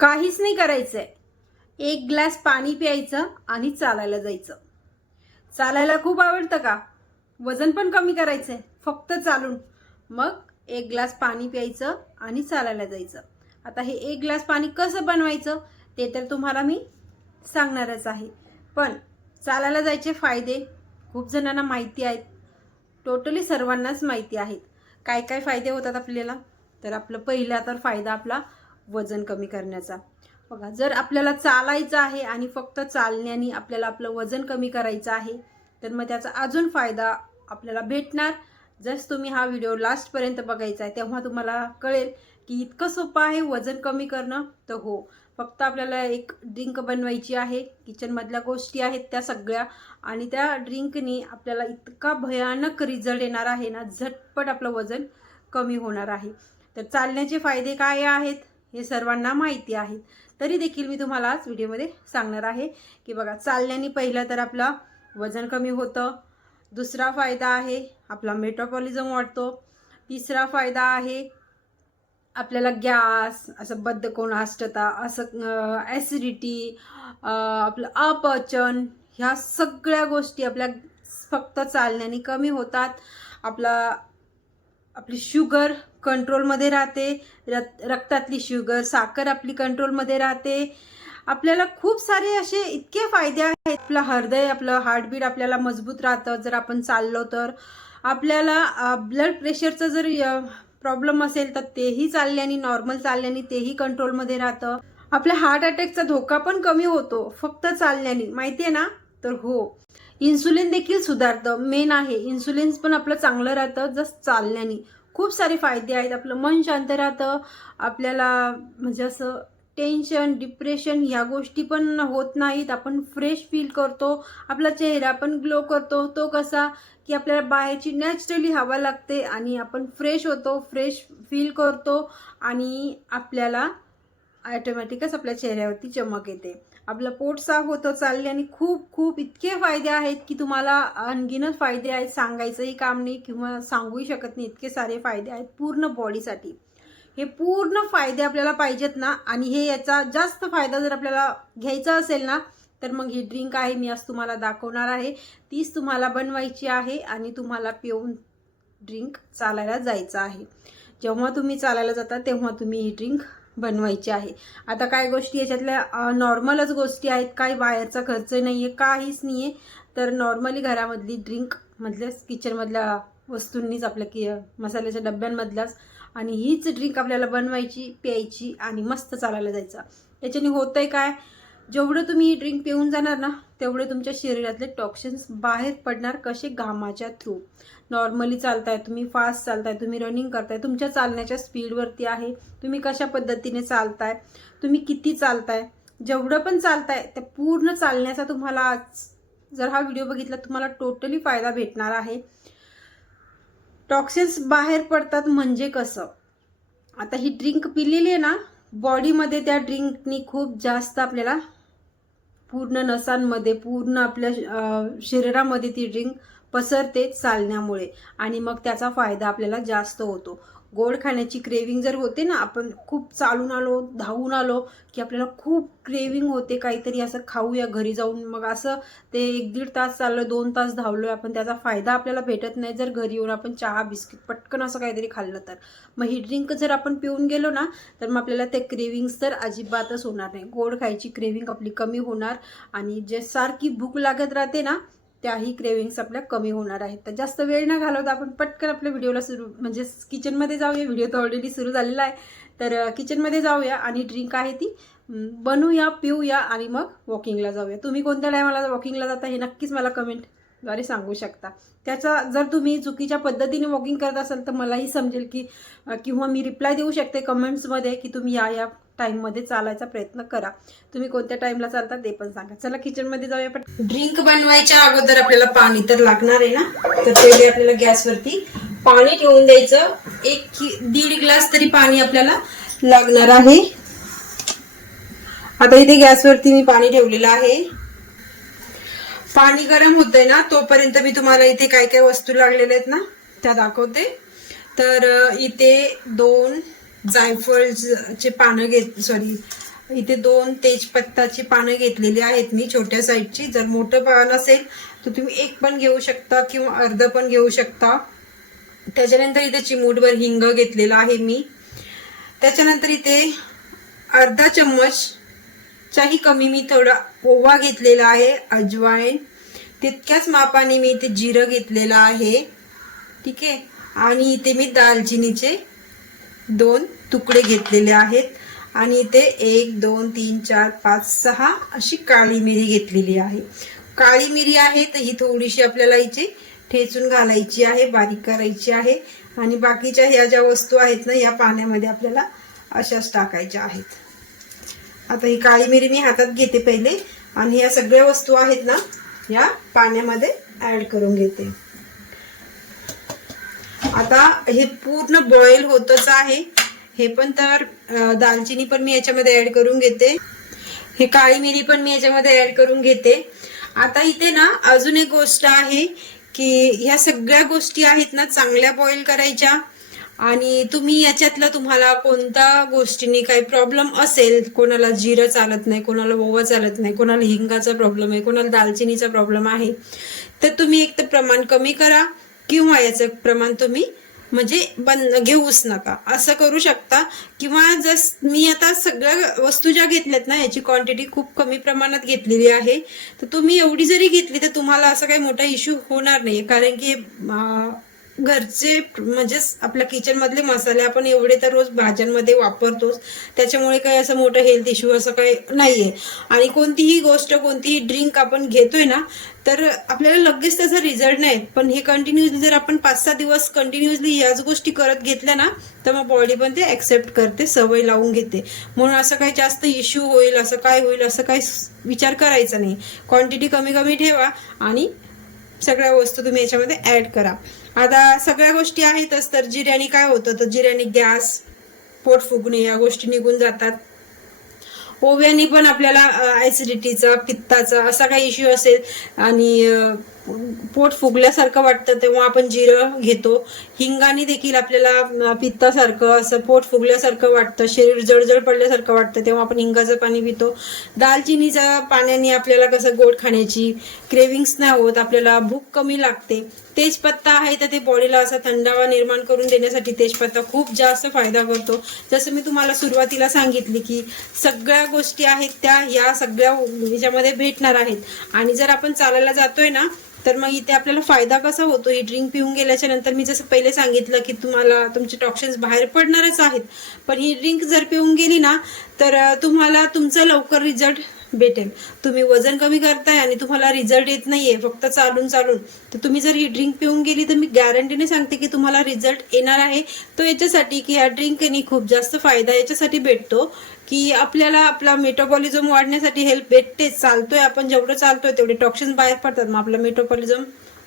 काहीच नाही करायचंय. एक ग्लास पाणी प्यायचं आणि चालायला जायचं. चालायला खूप आवडतं का? वजन पण कमी करायचंय फक्त चालून. मग एक ग्लास पाणी प्यायचं आणि चालायला जायचं. आता हे एक ग्लास पाणी कसं बनवायचं ते तर तुम्हाला मी सांगणारच आहे. पण चालायला जायचे फायदे खूप जणांना माहिती आहेत. टोटली सर्वांनाच माहिती आहेत. काय काय फायदे होतात आपल्याला? तर आपलं पहिला तर फायदा आपला वजन कमी करण्याचा. बघा, जर आपल्याला चालायचं आहे आणि फक्त चालण्याने आपल्याला आपलं वजन कमी करायचं आहे तर मग त्याचा अजून फायदा आपल्याला भेटणार. जस्ट तुम्ही हा व्हिडिओ लास्टपर्यंत बघायचा आहे तेव्हा तुम्हाला कळेल की इतकं सोपं आहे वजन कमी करणं. तर हो, फक्त आपल्याला एक ड्रिंक बनवायची आहे. किचनमधल्या गोष्टी आहेत त्या सगळ्या, आणि त्या ड्रिंकनी आपल्याला इतका भयानक रिझल्ट येणार आहे ना, झटपट आपलं वजन कमी होणार आहे. तर चालण्याचे फायदे काय आहेत हे सर्वांना माहिती आहेत, तरी देखील मी तुम्हाला आज व्हिडिओमध्ये सांगणार आहे की बघा, चालण्याने पहिलं तर आपलं वजन कमी होतं. दुसरा फायदा आहे आपला मेटाबॉलिझम वाढतो. तिसरा फायदा आहे आपल्याला गॅस, असं बद्धकोणाष्टता, असं ॲसिडिटी, आपलं अपचन, ह्या सगळ्या गोष्टी आपल्या फक्त चालण्याने कमी होतात. आपली शुगर कंट्रोलमध्ये राहते. रक्तातली शुगर, साखर आपली कंट्रोलमध्ये राहते. आपल्याला खूप सारे असे इतके फायदे आहेत. आपलं हृदय, आपलं हार्टबीट आपल्याला मजबूत राहतं जर आपण चाललो तर. आपल्याला ब्लड प्रेशरचं जर प्रॉब्लेम असेल तर तेही चालल्याने, नॉर्मल चालल्याने तेही कंट्रोलमध्ये राहतं. आपल्या हार्ट अटॅकचा धोका पण कमी होतो फक्त चालण्याने, माहिती आहे ना? तर हो, इन्सुलिन देखील सुधारतं. मेन आहे इन्सुलिन पण आपलं चांगलं राहतं जस्ट चालण्याने. खूप सारे फायदे आहेत. आपलं मन शांत राहतं. आपल्याला म्हणजे असं टेन्शन, डिप्रेशन ह्या गोष्टी पण होत नाहीत. आपण फ्रेश फील करतो. आपला चेहरा पण ग्लो करतो. तो कसा की आपल्याला बाहेरची नॅचरली हवा लागते आणि आपण फ्रेश होतो, फ्रेश फील करतो आणि आपल्याला ऑटोमॅटिकच आपल्या चेहऱ्यावरती चमक येते. आपलं पोट साफ होतं चालल्याने. खूप खूप इतके फायदे आहेत की तुम्हाला अनगिनत फायदे आहेत, सांगायचंही काम नाही किंवा सांगूही शकत नाही. इतके सारे फायदे आहेत पूर्ण बॉडीसाठी. हे पूर्ण फायदे आपल्याला पाहिजेत ना, आणि हे याचा जास्त फायदा जर आपल्याला घ्यायचा असेल ना, तर मग ही ड्रिंक आहे मी आज तुम्हाला दाखवणार आहे. तीच तुम्हाला बनवायची आहे आणि तुम्हाला पिऊन ड्रिंक चालायला जायचं आहे. जेव्हा तुम्ही चालायला जाता तेव्हा तुम्ही ही ड्रिंक बनवायची आहे. आता काय गोष्टी याच्यातल्या नॉर्मलच गोष्टी आहेत, काही बाहेरचा खर्च नाही आहे, काहीच नाही आहे. तर नॉर्मली घरामधली ड्रिंक मधल्या, किचनमधल्या वस्तूंनीच, आपल्या मसाल्याच्या डब्यांमधल्याच, आणि हीच ड्रिंक आपल्याला बनवायची, प्यायची आणि मस्त चालायला जायचं. याच्याने होतंय काय, जेवढं तुम्ही ही ड्रिंक पिऊन जाणार ना तेवढे तुमच्या शरीरातले टॉक्सिन्स बाहेर पडणार. कसे? घामाच्या थ्रू. नॉर्मली चालताय तुम्ही, फास्ट चालताय तुम्ही, रनिंग करताय, तुमच्या चालण्याच्या स्पीडवरती आहे तुम्ही कशा पद्धतीने चालताय, तुम्ही किती चालताय, जेवढं पण चालताय त्या पूर्ण चालण्याचा तुम्हाला आज जर हा व्हिडिओ बघितला तुम्हाला टोटली फायदा भेटणार आहे. टॉक्सिन्स बाहेर पडतात म्हणजे कसं, आता ही ड्रिंक पिलेली आहे ना, बॉडीमध्ये त्या ड्रिंकनी खूप जास्त आपल्याला पूर्ण नसांमध्ये, पूर्ण आपल्या शरीरामध्ये ती ड्रिंक पसरते चालण्यामुळे, आणि मग त्याचा फायदा आपल्याला जास्त होतो. गोड खाण्याची क्रेविंग जर होते ना, आपण खूप चालून आलो, धावून आलो की आपल्याला खूप क्रेविंग होते काहीतरी असं खाऊया घरी जाऊन. मग असं ते 1-1.5 तास चाललो, 2 तास धावलोय आपण, त्याचा फायदा आपल्याला भेटत नाही जर घरी येऊन आपण चहा बिस्किट पटकन असं काहीतरी खाल्लं तर. मग ही ड्रिंक जर आपण पिऊन गेलो ना तर मग आपल्याला ते क्रेविंग्स तर अजिबातच होणार नाही. गोड खायची क्रेविंग आपली कमी होणार आणि जे सारखी भूक लागत राहते ना त्याही क्रेविंग्स आपल्या कमी होणार आहेत. तर जास्त वेळ न घालवता आपण पटकन आपल्या व्हिडिओला म्हणजे किचनमध्ये जाऊया. व्हिडिओ तर ऑलरेडी सुरू झालेला आहे, तर किचनमध्ये जाऊया आणि ड्रिंक आहे ती बनवूया, पिऊया आणि मग वॉकिंगला जाऊया. तुम्ही कोणत्या टायमाला वॉकिंगला जाता हे नक्कीच मला कमेंटद्वारे सांगू शकता. त्याचा जर तुम्ही चुकीच्या पद्धतीने वॉकिंग करत असाल तर मलाही समजेल की किंवा मी रिप्लाय देऊ शकते कमेंट्समध्ये की तुम्ही या टाईममध्ये चालायचा प्रयत्न करा. तुम्ही कोणत्या टाईमला चालता ते पण सांगा. चला किचनमध्ये जाऊया. पण ड्रिंक बनवायच्या अगोदर आपल्याला पाणी तर लागणार आहे ना, तर पहिले आपल्याला गॅसवरती पाणी ठेवून द्यायचं. 1-1.5 ग्लास तरी पाणी आपल्याला लागणार आहे. आता इथे गॅसवरती मी पाणी ठेवलेलं आहे. पाणी गरम होतंय ना तोपर्यंत मी तुम्हाला इथे काय काय वस्तू लागलेल्या आहेत ना त्या दाखवते. तर इथे 2 जायफळचे पानं इथे 2 तेजपत्ताची पानं घेतलेली आहेत मी, छोट्या साईजची. जर मोठं पान असेल तर तुम्ही एक पण घेऊ शकता किंवा अर्ध पण घेऊ शकता. त्याच्यानंतर इथे चिमूटभर हिंग घेतलेला आहे मी. त्याच्यानंतर इथे अर्धा चम्मचच्याही कमी मी थोडा ओवा घेतलेला आहे, अजवाईन. तितक्याच मापाने मी इथे जिरं घेतलेलं आहे, ठीक आहे. आणि इथे मी दालचिनीचे 2 तुकडे घेतलेले आहेत. आणि इथे 1 2 3 4 5 6 अशी काळी मिरी घेतलेली आहे. काळी मिरी आहे तर ही थोडीशी आपल्याला इथे ठेचून घालायची आहे, बारीक करायची आहे. आणि बाकीच्या ह्या ज्या वस्तू आहेत ना, या पाण्यामध्ये आपल्याला अशाच टाकायच्या आहेत. आता ही काळी मिरी मी हातात घेते पहिले, आणि ह्या सगळ्या वस्तू आहेत ना या पाण्यामध्ये ऍड करून घेते. आता हे पूर्ण बॉईल होतच आहे. हे पण तर दालचिनी पण मी याच्यामध्ये ऍड करून घेते, हे काळी मिरी पण मी याच्यामध्ये ऍड करून घेते. आता इथे ना अजून एक गोष्ट आहे की ह्या सगळ्या गोष्टी आहेत ना चांगल्या बॉईल करायच्या. आणि तुम्ही याच्यातलं तुम्हाला कोणत्या गोष्टींनी काही प्रॉब्लेम असेल, कोणाला जिरं चालत नाही, कोणाला ओवा चालत नाही, कोणाला हिंगाचा प्रॉब्लेम आहे, कोणाला दालचिनीचा प्रॉब्लेम आहे, तर तुम्ही एक तर प्रमाण कमी करा किंवा याचं प्रमाण तुम्ही म्हणजे घेऊच नका, असं करू शकता. किंवा जस मी आता सगळ्या वस्तू ज्या घेतल्यात ना याची क्वांटिटी खूप कमी प्रमाणात घेतलेली आहे, तर तुम्ही एवढी जरी घेतली तर तुम्हाला असं काही मोठा इश्यू होणार नाही. कारण की घरचे म्हणजेच आपल्या किचन मधले मसाले आपण एवढे तर रोज भाज्यांमध्ये वापरतोच, त्याच्यामुळे काही असं मोठं हेल्थ इश्यू असं काही नाहीये. आणि कोणतीही गोष्ट, कोणतीही ड्रिंक आपण घेतोय ना तर आपल्याला लगेच त्याचा रिझल्ट नाही, पण हे कंटिन्युअसली जर आपण 5-6 दिवस कंटिन्युअसली याच गोष्टी करत घेतल्या ना तर मग बॉडी पण ते ऍक्सेप्ट करते, सवय लावून घेते. म्हणून असं काही जास्त इश्यू होईल, असं काय होईल असं काही विचार करायचा नाही. क्वांटिटी कमी कमी ठेवा आणि सगळ्या वस्तू तुम्ही याच्यामध्ये ऍड करा. आता सगळ्या गोष्टी आहेतच, तर जिऱ्याने काय होतं तर जिऱ्याने गॅस, पोट फुगणे या गोष्टी निघून जातात. ओव्याने पण आपल्याला ऍसिडिटीचा, पित्ताचा असा काही इश्यू असेल आणि पोट फुगल्यासारखं वाटतं तेव्हा आपण जिरं घेतो. हिंगाने देखील आपल्याला पित्तासारखं असं पोट फुगल्यासारखं वाटतं, शरीर जळजळ पडल्यासारखं वाटतं तेव्हा आपण हिंगाचं पाणी पितो. दालचिनीच्या पाण्याने आपल्याला कसं गोड खाण्याची क्रेविंग्स नाही होत, आपल्याला भूक कमी लागते. तेजपत्ता आहे तर ते बॉडीला असा थंडावा निर्माण करून देण्यासाठी तेजपत्ता खूप जास्त फायदा करतो. जसं मी तुम्हाला सुरुवातीला सांगितले की सगळ्या गोष्टी आहेत त्या या सगळ्या ह्याच्यामध्ये भेटणार आहेत. आणि जर आपण चालायला जातोय ना तर मग इथे आपल्याला फायदा कसा होतो, ही ड्रिंक पिऊन गेल्याच्या नंतर मी जसं पहिले सांगितलं की तुम्हाला तुमचे टॉक्सिन्स बाहेर पडणारच आहेत, पण ही ड्रिंक जर पिऊन गेली ना तर तुम्हाला तुमचा लवकर रिझल्ट भेटेल. तुम्ही वजन कमी करताय आणि तुम्हाला रिझल्ट येत नाहीये फक्त चालून चालून, तर तुम्ही जर ही ड्रिंक पिऊन गेली तर मी गॅरंटीने सांगते की तुम्हाला रिझल्ट येणार आहे. तो याच्यासाठी की ह्या ड्रिंकने खूप जास्त फायदा याच्यासाठी भेटतो की आपल्याला आपला मेटाबॉलिझम वाढण्यासाठी हेल्प भेटते. चालतोय आपण, जेवढं चालतोय तेवढे टॉक्सिन्स बाहेर पडतात, मग आपला मेटाबॉलिझम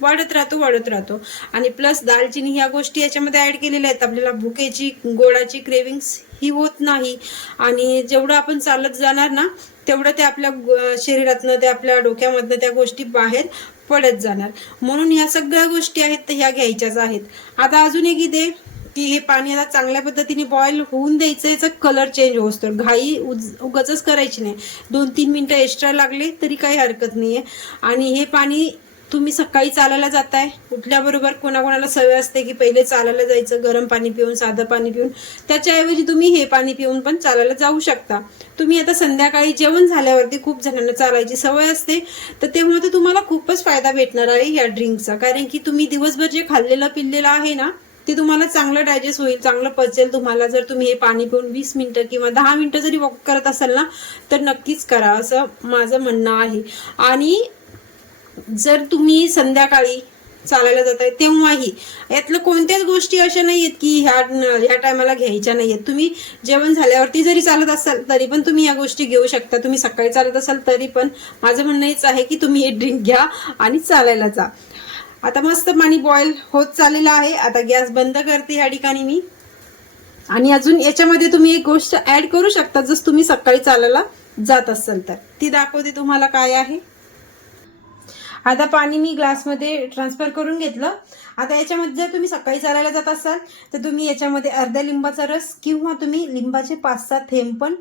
वाढत राहतो. आणि प्लस दालचिनी ह्या गोष्टी याच्यामध्ये ऍड केलेल्या आहेत, आपल्याला भुकेची, गोडाची क्रेविंग्स ही होत नाही. आणि जेवढं आपण चालत जाणार ना तेवढं ते आपल्या शरीरातनं, ते आपल्या डोक्यामधनं त्या गोष्टी बाहेर पडत जाणार. म्हणून ह्या सगळ्या गोष्टी आहेत तर ह्या घ्यायच्याच आहेत. आता अजून एक इथे की हे पाणी आता चांगल्या पद्धतीने बॉईल होऊन द्यायचं, याचा कलर चेंज होतो. घाई उगाचच करायची नाही, 2-3 मिनिटं एक्स्ट्रा लागले तरी काही हरकत नाहीये. आणि हे पाणी तुम्ही सकाळी चालायला जाताय, उठल्याबरोबर कोणाकोणाला सवय असते की पहिले चालायला जायचं गरम पाणी पिऊन, साधं पाणी पिऊन, त्याच्याऐवजी तुम्ही हे पाणी पिऊन पण चालायला जाऊ शकता. तुम्ही आता संध्याकाळी जेवण झाल्यावरती खूप जणांना चालायची सवय असते, तर तेव्हा तर तुम्हाला खूपच फायदा भेटणार आहे या ड्रिंकचा. कारण की तुम्ही दिवसभर जे खाल्लेलं पिल्लेलं आहे ना ते तुम्हाला चांगलं डायजेस्ट होईल, चांगलं पचेल तुम्हाला. जर तुम्ही हे पाणी पिऊन 20 मिनिटं किंवा 10 मिनिटं जरी वॉक करत असाल ना तर नक्कीच करा, असं माझं म्हणणं आहे. आणि जर तुम्ही संध्याकाळी चालायला जाताय तेव्हाही यातलं कोणत्याच गोष्टी अशा नाहीयेत की ह्या टायमाला घ्यायच्या नाहीयेत. तुम्ही जेवण झाल्यावरती जरी चालत असाल तरी पण तुम्ही या गोष्टी घेऊ शकता. तुम्ही सकाळी चालत असाल तरी पण माझं म्हणणं हेच आहे की तुम्ही हे ड्रिंक घ्या आणि चालायला जा. आता मस्त पाणी बॉईल होत चाललेलं आहे. आता गॅस बंद करते ह्या ठिकाणी मी. आणि अजून याच्यामध्ये तुम्ही एक गोष्ट ऍड करू शकता, जर तुम्ही सकाळी चालायला जात असाल तर ती दाखवते तुम्हाला काय आहे. आता पाणी मी ग्लासमध्ये ट्रान्सफर करून घेतलं. आता याच्यामध्ये जर तुम्ही सकाळी चालायला जात असाल तर तुम्ही याच्यामध्ये अर्ध्या लिंबाचा रस किंवा तुम्ही लिंबाचे 5-6 थेंब पण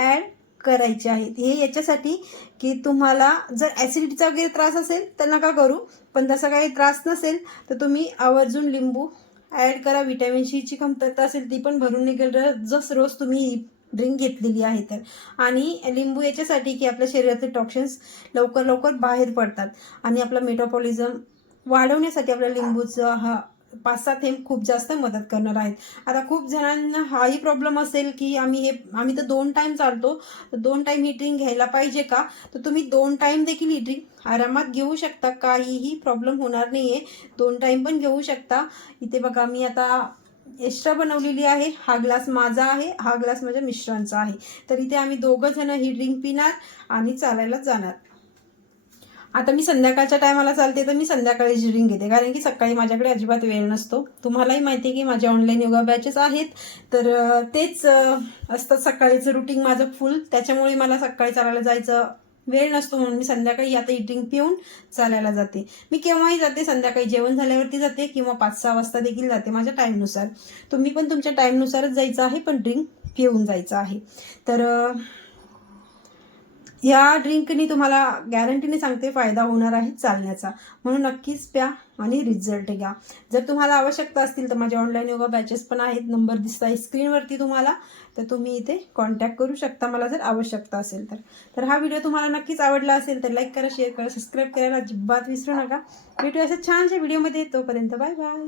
ऍड करायचे आहेत. हे याच्यासाठी की तुम्हाला जर ॲसिडिटीचा वगैरे त्रास असेल तर नका करू, पण तसा काही त्रास नसेल तर तुम्ही आवर्जून लिंबू ॲड करा. व्हिटॅमिन सीची कमतरता असेल ती पण भरून निघेल जसं रोज तुम्ही ड्रिंक घेतलेली आहे तर. आणि लिंबू याच्यासाठी की आपल्या शरीरातले टॉक्सिन्स लवकर लवकर बाहेर पडतात आणि आपला मेटाबॉलिझम वाढवण्यासाठी आपल्या लिंबूचं हा 5-6 थेंब खूप जास्त मदत करणार आहेत. आता खूप जणांना हाही प्रॉब्लेम असेल की आम्ही तर 2 टाईम चालतो, तर 2 टाईम ही ड्रिंक घ्यायला पाहिजे का? तर तुम्ही 2 टाईम देखील ही ड्रिंक आरामात घेऊ शकता, काहीही प्रॉब्लेम होणार नाही आहे. 2 टाईम पण घेऊ शकता. इथे बघा मी आता एक्स्ट्रा बनवलेली आहे. हा ग्लास माझा आहे, हा ग्लास माझ्या मिस्टरांचा आहे. तर इथे आम्ही दोघं जण ही ड्रिंक पिणार आणि चालायला जाणार. आता मी संध्याकाळच्या टायमाला चालते तर मी संध्याकाळीच ड्रिंक घेते, कारण की सकाळी माझ्याकडे अजिबात वेळ नसतो. तुम्हालाही माहिती आहे की माझ्या ऑनलाईन योगा बॅचेस आहेत, तर तेच असतं सकाळीचं रुटीन माझं फुल. त्याच्यामुळे मला सकाळी चालायला जायचं वेळ नसतो, म्हणून मी संध्याकाळी आता ही ड्रिंक पिऊन चालायला जाते. मी केव्हाही जाते, संध्याकाळी जेवण झाल्यावरती जाते किंवा 5-6 वाजता देखील जाते माझ्या टाईमनुसार. तुम्ही पण तुमच्या टाईमनुसारच जायचं आहे, पण ड्रिंक पिऊन जायचं आहे. तर या ड्रिंकनी तुम्हाला गॅरंटीने सांगते फायदा होणार आहे चालण्याचा, म्हणून नक्कीच प्या आणि रिझल्ट घ्या. जर तुम्हाला आवश्यकता असतील तर माझ्या ऑनलाईन योगा बॅचेस पण आहेत, नंबर दिसत आहे स्क्रीनवरती तुम्हाला, तर तुम्ही इथे कॉन्टॅक्ट करू शकता मला जर आवश्यकता असेल तर. तर हा व्हिडिओ तुम्हाला नक्कीच आवडला असेल तर लाईक करा, शेअर करा, सबस्क्राईब करायला अजिबात विसरू नका. भेटूया अशा छानशा व्हिडिओमध्ये. तोपर्यंत बाय बाय.